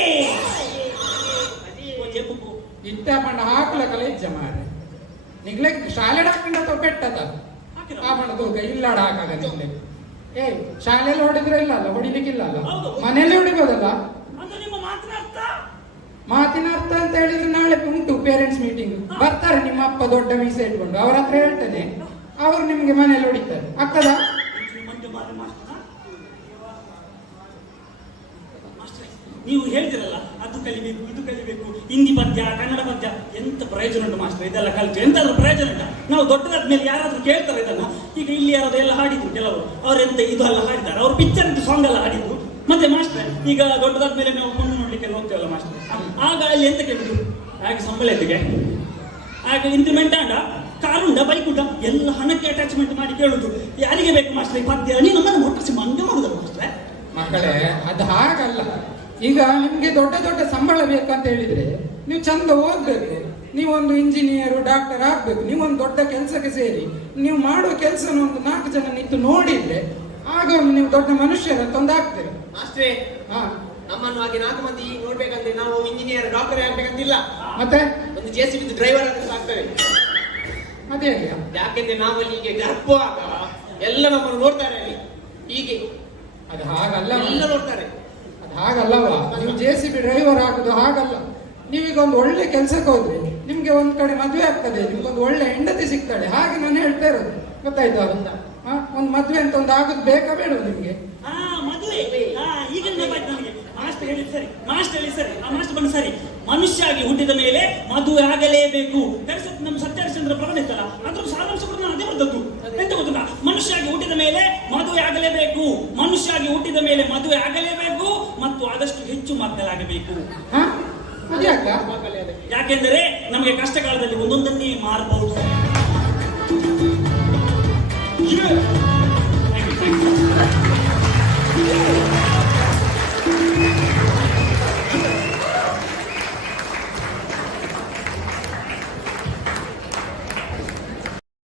ಇಟ್ಟ ಪಂಡ ಹಾಕ್ಲಕ್ಕಲ್ಲ ಇಜ್ಜ ಮಾರೆ. ನಿಗ್ಲೆ ಶಾಲೆ ಹಾಕೊಂಡ ಅಥವಾ ಪೆಟ್ಟದ ಆ ಮಾಡೋದು ಇಲ್ಲಾಡ ಹಾಕಾಗ ನಿಗ್ಲೆ. ಶಾಲೆಯಲ್ಲಿ ಹೊಡಿದ್ರೆ ಇಲ್ಲ ಅಲ್ಲ, ಹೊಡಿಲಿಕ್ಕಿಲ್ಲ ಅಲ್ಲ, ಮನೆಯಲ್ಲಿ ಹೊಡಿಬೋದಲ್ಲ. ಮಾತಿನ ಅರ್ಥ ಅಂತ ಹೇಳಿದ್ರೆ ನಾಳೆ ಉಂಟು ಪೇರೆಂಟ್ಸ್ ಮೀಟಿಂಗ್. ಬರ್ತಾರೆ ನಿಮ್ಮ ಅಪ್ಪ ದೊಡ್ಡ ಮೀಸೆ ಇಟ್ಕೊಂಡು, ಅವ್ರ ಹತ್ರ ಹೇಳ್ತೇನೆ, ಅವರು ನಿಮ್ಗೆ ಮನೆಯಲ್ಲಿ ಹೊಡಿತಾರೆ. ಅಕ್ಕದ ನೀವು ಹೇಳ್ತಿರಲ್ಲ, ಅದು ಕಲಿಬೇಕು ಇದು ಕಲಿಬೇಕು, ಹಿಂದಿ ಪದ್ಯ ಕನ್ನಡ ಪದ್ಯ. ಎಂತ ಪ್ರಯೋಜನ ಉಂಟು ಮಾಸ್ಟರ್ ಇದೆಲ್ಲ ಕಲಿತು? ಎಂತಾದ್ರೂ ಪ್ರಯೋಜನ ಉಂಟಾ? ನಾವು ದೊಡ್ಡದಾದ ಮೇಲೆ ಯಾರಾದ್ರೂ ಕೇಳ್ತಾರೆ ಇದನ್ನ? ಈಗ ಇಲ್ಲಿ ಯಾರಾದ್ರೂ ಎಲ್ಲ ಹಾಡಿದ್ರು ಕೆಲವರು, ಅವರೆಂತ ಇದು ಎಲ್ಲ ಹಾಡಿದ್ದಾರೆ, ಅವ್ರು ಪಿಕ್ಚರ್ ಸಾಂಗ್ ಎಲ್ಲ ಹಾಡಿದ್ರು. ಮತ್ತೆ ಮಾಸ್ಟರ್ ಈಗ ದೊಡ್ಡದಾದ ಮೇಲೆ ನಾವು ಕೊಂಡು ನೋಡ್ಲಿಕ್ಕೆ ಹೋಗ್ತೇವಲ್ಲ ಮಾಸ್ಟರ್, ಆಗ ಅಲ್ಲಿ ಎಂತ ಕೇಳಿದ್ರು? ಹಾಗೆ ಸಂಬಳ ಎತ್ತಿಗೆ, ಹಾಗೆ ಇಂಕ್ರಿಮೆಂಟ್ ಆಗ ಕಾರುಂಡ ಬೈಕ್ ಉಂಟ ಎಲ್ಲ ಹಣಕ್ಕೆ ಅಟ್ಯಾಚ್ಮೆಂಟ್ ಮಾಡಿ ಕೇಳುದು. ಯಾರಿಗೆ ಬೇಕು ಮಾಸ್ಟರ್ ಈ ಪದ್ಯ? ನೀವು ನಮ್ಮನ್ನು ಮೊಟ್ಟಿಸಿ ಮಂಗ ಮಾಡುದಲ್ಲ ಮಾಸ್ಟ್ರೆ. ಮಕ್ಕಳೇ, ಅದು ಹಾಗಲ್ಲ. ಈಗ ನಿಮ್ಗೆ ದೊಡ್ಡ ದೊಡ್ಡ ಸಂಬಳ ಬೇಕಂತ ಹೇಳಿದ್ರೆ ನೀವು ಚಂದ ಓದ್ಬೇಕು. ನೀವೊಂದು ಇಂಜಿನಿಯರ್ ಡಾಕ್ಟರ್ ಆಗ್ಬೇಕು. ನೀವೊಂದು ದೊಡ್ಡ ಕೆಲಸಕ್ಕೆ ಸೇರಿ ನೀವು ಮಾಡುವ ಕೆಲಸ ಒಂದು 4 ಜನ ನಿಂತು ನೋಡಿದ್ರೆ ಆಗ ಒಂದು ನೀವು ದೊಡ್ಡ ಮನುಷ್ಯರಂತ ಒಂದು ಆಗ್ತೀರಿ. ಮಾಸ್ಟ್ರೇ, ಹಾ, ನಮ್ಮನ್ನು ಹಾಗೆ 4 ಮಂದಿ ನೋಡ್ಬೇಕಂದ್ರೆ ನಾವು ಇಂಜಿನಿಯರ್ ಡಾಕ್ಟರ್ ಆಗ್ಬೇಕಂತಿಲ್ಲ. ಮತ್ತೆ ಒಂದು JCB ಡ್ರೈವರ್ ಆದ್ರೆ ಸಾಕ್ತೇವೆ. ಅದೇ ಯಾಕೆಂದ್ರೆ ನಾವಲ್ಲಿ ಹೀಗೆ ಗರ್ಭವಾಗ ಎಲ್ಲ ನಮ್ಮನ್ನು ನೋಡ್ತಾರೆ ಅಲ್ಲಿ ಹೀಗೆ, ಅದು ಹಾಗಲ್ಲ, ಎಲ್ಲ ನೋಡ್ತಾರೆ. ಅದು ಹಾಗಲ್ಲವ. ನೀವು JCB ಡ್ರೈವರ್ ಆಗುದು ಹಾಗಲ್ಲ. ನೀವೀಗ ಒಂದು ಒಳ್ಳೆ ಕೆಲ್ಸಕ್ಕೆ ಹೋದ್ರೆ ನಿಮ್ಗೆ ಒಂದ್ ಕಡೆ ಮದುವೆ ಆಗ್ತದೆ, ನಿಮ್ಗೊಂದು ಒಳ್ಳೆ ಹೆಂಡತಿ ಸಿಗ್ತಾಳೆ. ಹಾಗೆ ನಾನು ಹೇಳ್ತಾ ಇರೋದು, ಗೊತ್ತಾಯ್ತು? ಒಂದ್ ಮದ್ವೆ ಅಂತ ಒಂದು ಆಗುದು ಬೇಕಾ ಬೇಡ ನಿಮ್ಗೆ? ಹಾ, ಮದುವೆ. ಈಗ ನೆನಪಾಯ್ತು ನನಗೆ. ಮಾಸ್ಟರ್ ಹೇಳಿದ್ ಸರಿ, ಮಾಸ್ಟರ್ ಹೇಳಿ ಸರಿ, ಆ ಮಾಸ್ಟರ್ ಬಂದು ಸರಿ. ಮನುಷ್ಯ ಆಗಿ ಹುಟ್ಟಿದ ಮೇಲೆ ಮದುವೆ ಆಗಲೇಬೇಕು. ನಮ್ಮ ಸತ್ಯಹರಿಶ್ಚಂದ್ರ ಪ್ರಬಂಧ ಇತ್ತಲ್ಲ, ಅದ್ರ ಸಾರಾಂಶ ಕೂಡ ನಾನು ಅದೇ ಬರ್ತದ್ದು. ಎಂತ ಗೊತ್ತಿಲ್ಲ, ಮನುಷ್ಯ ಆಗಿ ಹುಟ್ಟಿದ ಮೇಲೆ ಮದುವೆ ಆಗಲೇಬೇಕು, ಮನುಷ್ಯ ಆಗಿ ಹುಟ್ಟಿದ ಮೇಲೆ ಮದುವೆ ಆಗಲೇಬೇಕು ಮತ್ತು ಆದಷ್ಟು ಹೆಚ್ಚು ಮಕ್ಕಳಾಗಬೇಕು. ಯಾಕೆಂದರೆ ನಮಗೆ ಕಷ್ಟ ಕಾಲದಲ್ಲಿ ಒಂದೊಂದನ್ನೇ ಮಾರಬಹುದು.